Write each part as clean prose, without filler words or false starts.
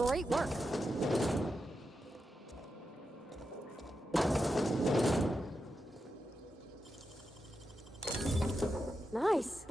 Great work. Nice.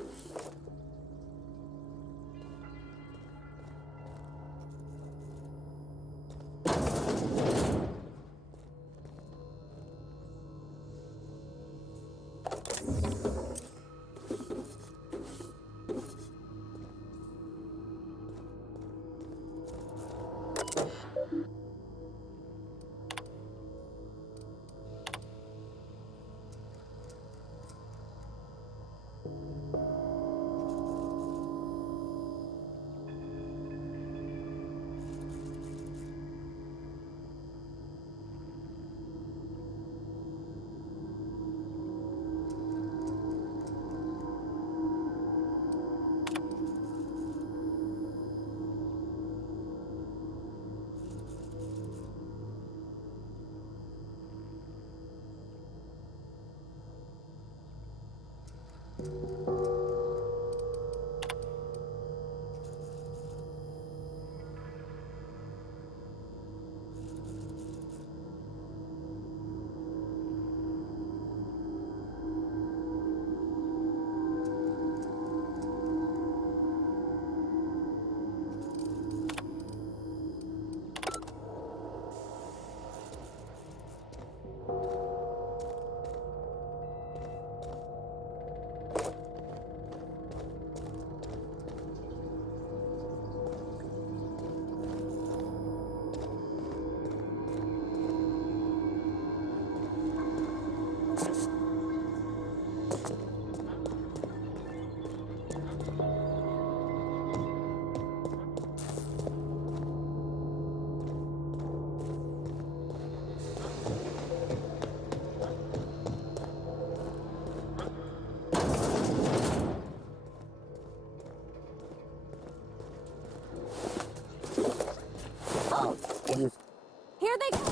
Here they go!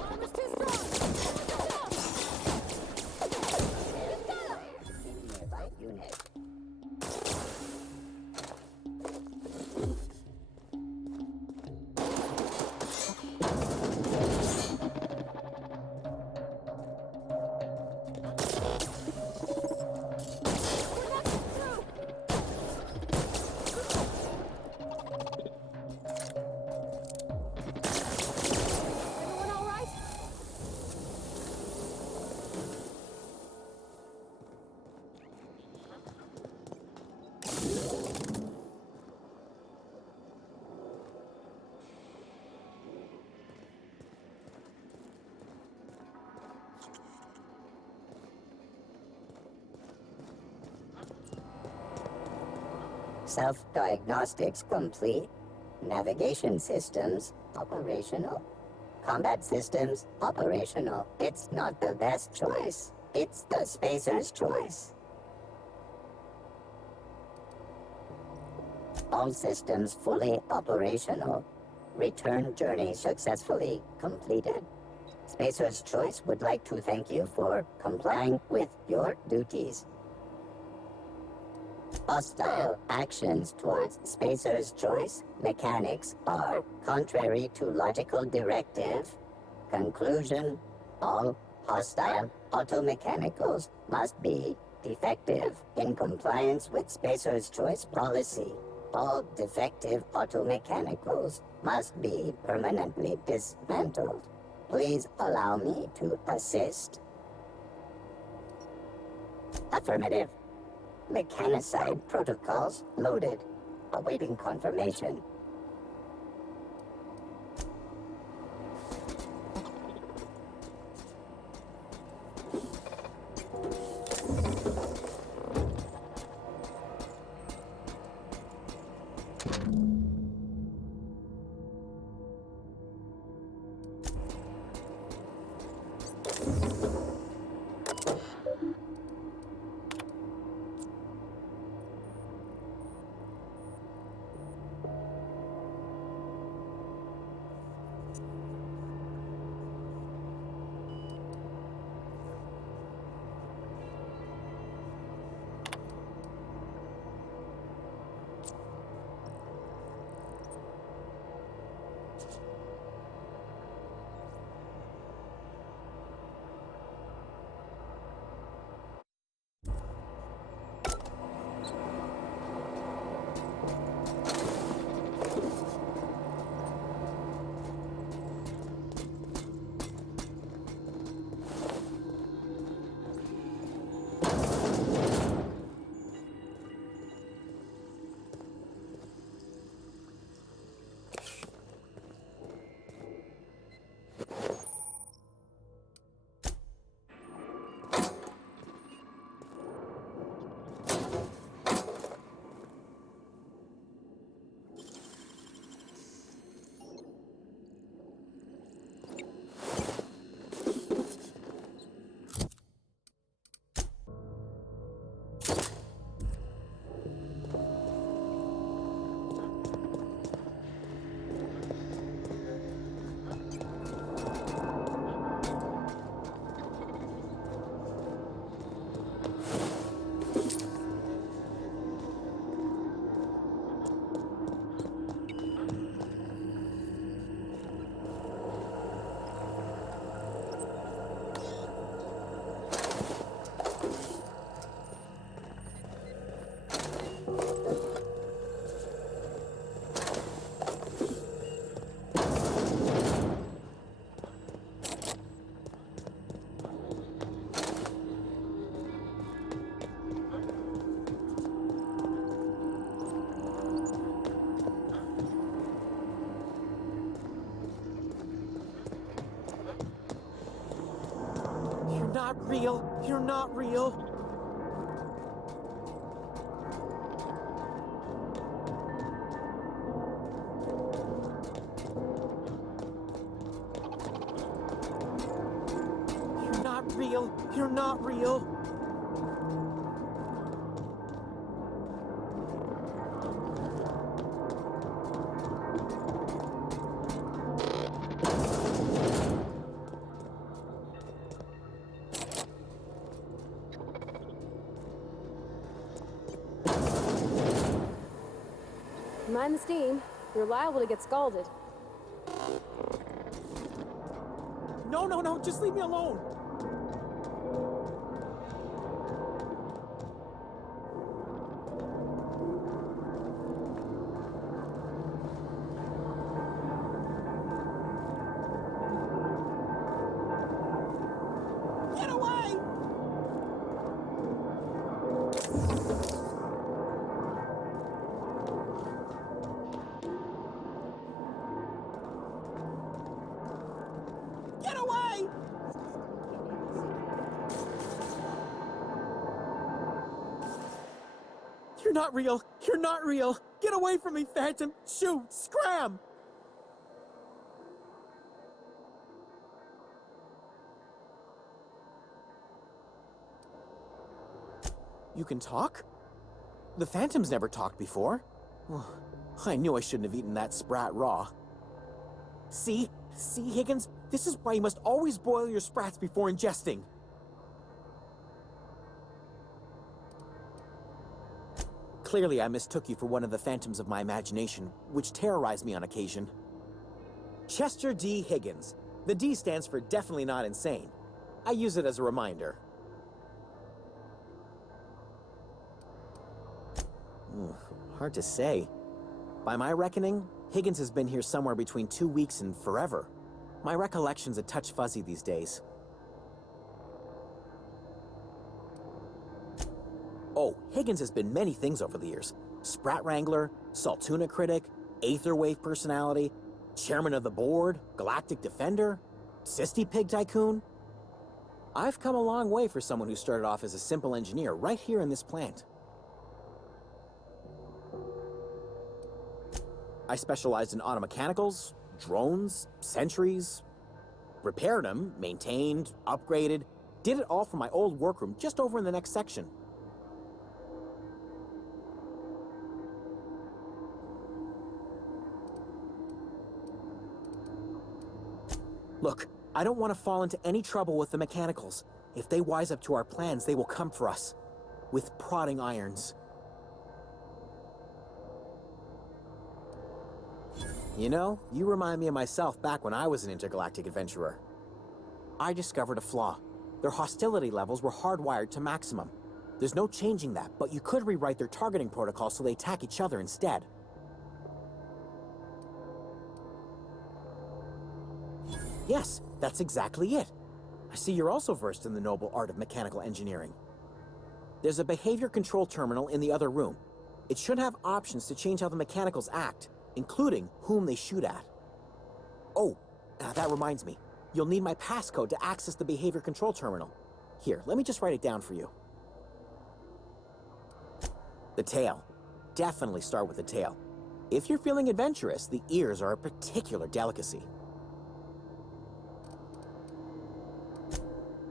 Arm is too strong! Nearby unit. Everyone all right? Self-diagnostics complete. Navigation systems operational. Combat systems operational. It's not the best choice. It's the spacer's choice. All systems fully operational. Return journey successfully completed. Spacer's Choice would like to thank you for complying with your duties. Hostile actions towards Spacer's Choice mechanics are contrary to logical directive. Conclusion: all hostile automechanicals must be defective in compliance with Spacer's Choice policy. All defective automechanicals must be permanently dismantled. Please allow me to assist. Affirmative. Mechanicide protocols loaded. Awaiting confirmation. not real. You're not real. You're not real. You're not real. Mind the steam. You're liable to get scalded. No, no, no, just leave me alone. Get away! Get away! You're not real. You're not real. Get away from me, Phantom. Shoot! Scram! You can talk? The Phantom's never talked before. I knew I shouldn't have eaten that sprat raw. See? See, Higgins? This is why you must always boil your sprats before ingesting. Clearly, I mistook you for one of the phantoms of my imagination, which terrorized me on occasion. Chester D. Higgins. The D stands for definitely not insane. I use it as a reminder. Hard to say. By my reckoning, Higgins has been here somewhere between 2 weeks and forever. My recollection's a touch fuzzy these days. Oh, Higgins has been many things over the years. Sprat Wrangler, Saltuna critic, Aetherwave personality, chairman of the board, galactic defender, Sisty Pig tycoon. I've come a long way for someone who started off as a simple engineer right here in this plant. I specialized in automechanicals, drones, sentries, repaired them, maintained, upgraded, did it all from my old workroom just over in the next section. Look, I don't want to fall into any trouble with the mechanicals. If they wise up to our plans, they will come for us. With prodding irons. You know, you remind me of myself back when I was an intergalactic adventurer. I discovered a flaw. Their hostility levels were hardwired to maximum. There's no changing that, but you could rewrite their targeting protocol so they attack each other instead. Yes, that's exactly it. I see you're also versed in the noble art of mechanical engineering. There's a behavior control terminal in the other room. It should have options to change how the mechanicals act, including whom they shoot at. Oh, that reminds me. You'll need my passcode to access the behavior control terminal. Here, let me just write it down for you. The tail. Definitely start with the tail. If you're feeling adventurous, the ears are a particular delicacy.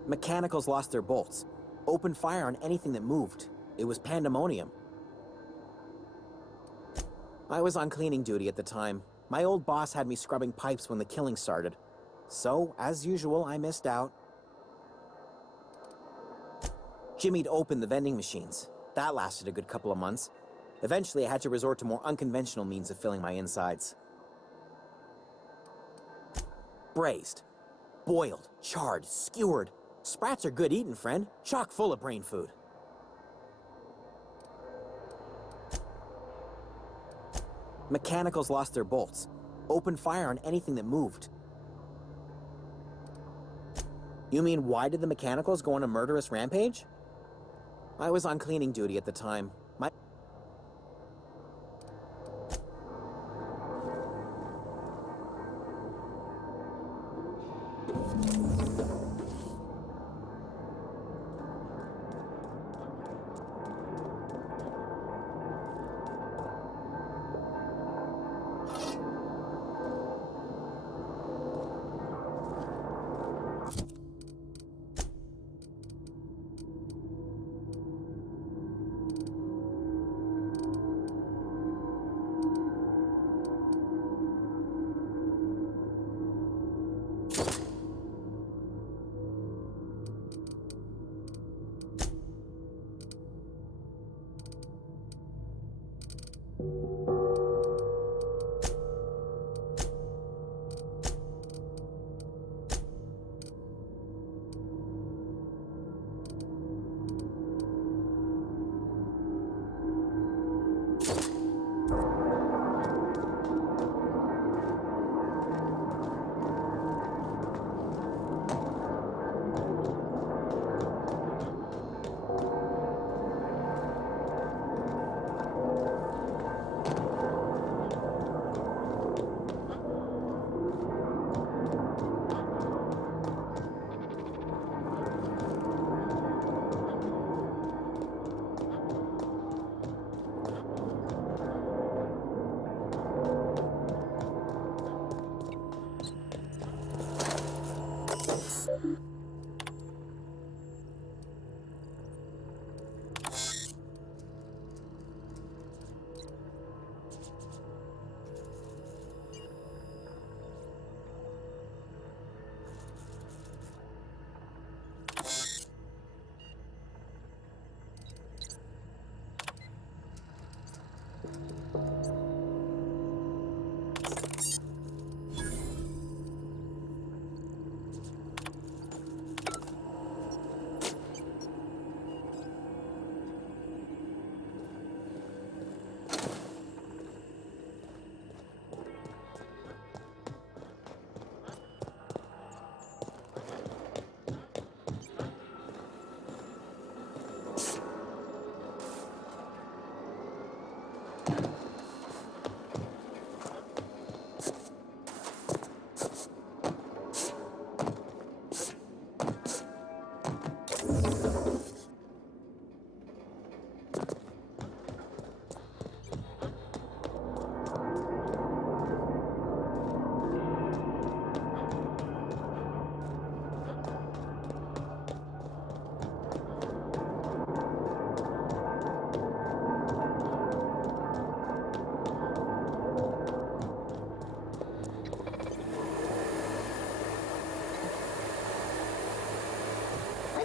Mechanicals lost their bolts. Opened fire on anything that moved. It was pandemonium. I was on cleaning duty at the time. My old boss had me scrubbing pipes when the killing started. So, as usual, I missed out. Jimmy'd opened the vending machines. That lasted a good couple of months. Eventually, I had to resort to more unconventional means of filling my insides. Braised. Boiled, charred, skewered. Sprats are good eating, friend. Chock full of brain food. Mechanicals lost their bolts. Opened fire on anything that moved. You mean, why did the mechanicals go on a murderous rampage? I was on cleaning duty at the time.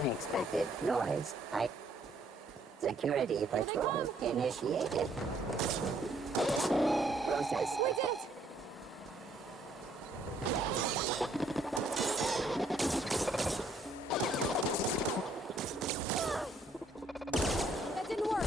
Unexpected noise. Security patrol initiated. Process. We did it! That didn't work.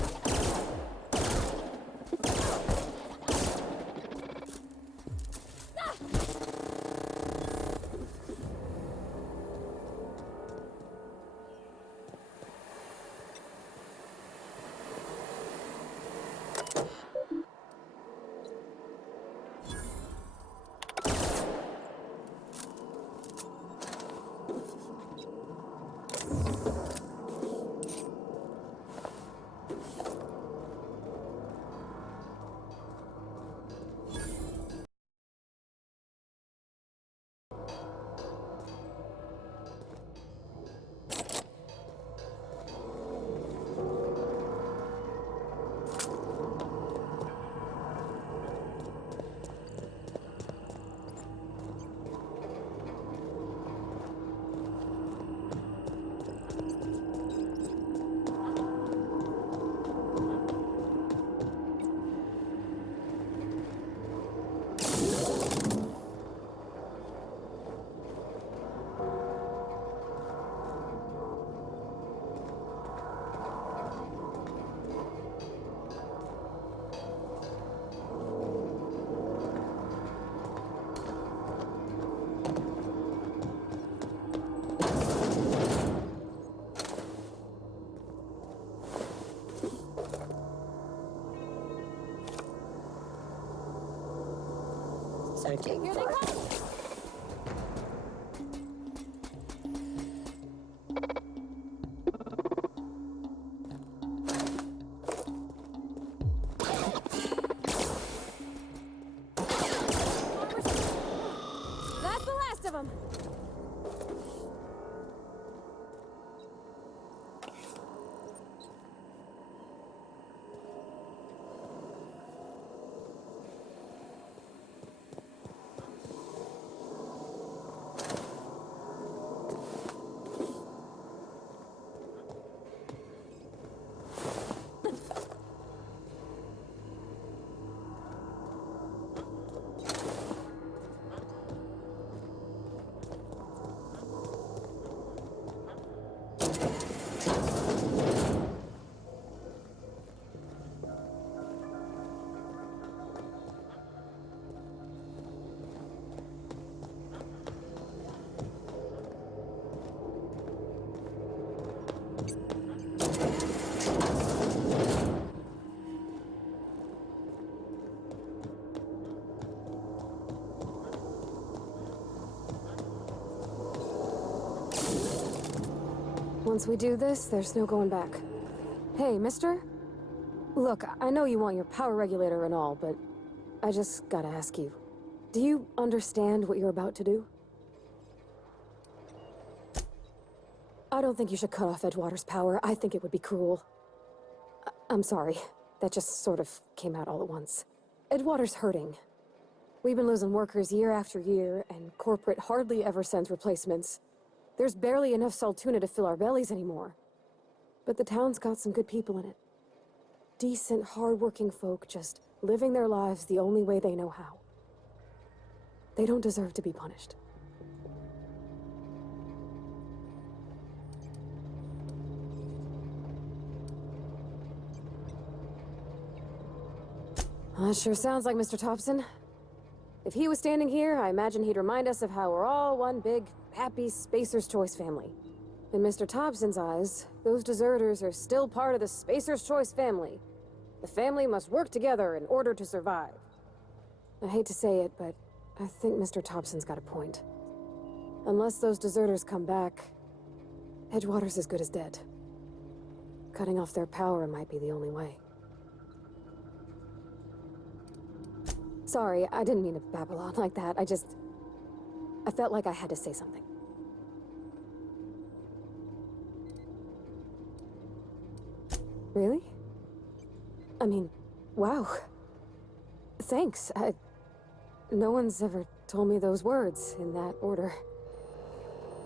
Searching Here they for. come! That's the last of them! Once we do this, there's no going back. Hey, mister? Look, I know you want your power regulator and all, but I just gotta ask you. Do you understand what you're about to do? I don't think you should cut off Edgewater's power. I think it would be cruel. I'm sorry. That just sort of came out all at once. Edgewater's hurting. We've been losing workers year after year, and corporate hardly ever sends replacements. There's barely enough Saltuna to fill our bellies anymore. But the town's got some good people in it. Decent, hard-working folk just living their lives the only way they know how. They don't deserve to be punished. That sure sounds like Mr. Thompson. If he was standing here, I imagine he'd remind us of how we're all one big, happy Spacer's Choice family. In Mr. Thompson's eyes, those deserters are still part of the Spacer's Choice family. The family must work together in order to survive. I hate to say it, but I think Mr. Thompson's got a point. Unless those deserters come back, Edgewater's as good as dead. Cutting off their power might be the only way. Sorry, I didn't mean to babble on like that. I felt like I had to say something. Really? I mean, wow. Thanks. No one's ever told me those words in that order.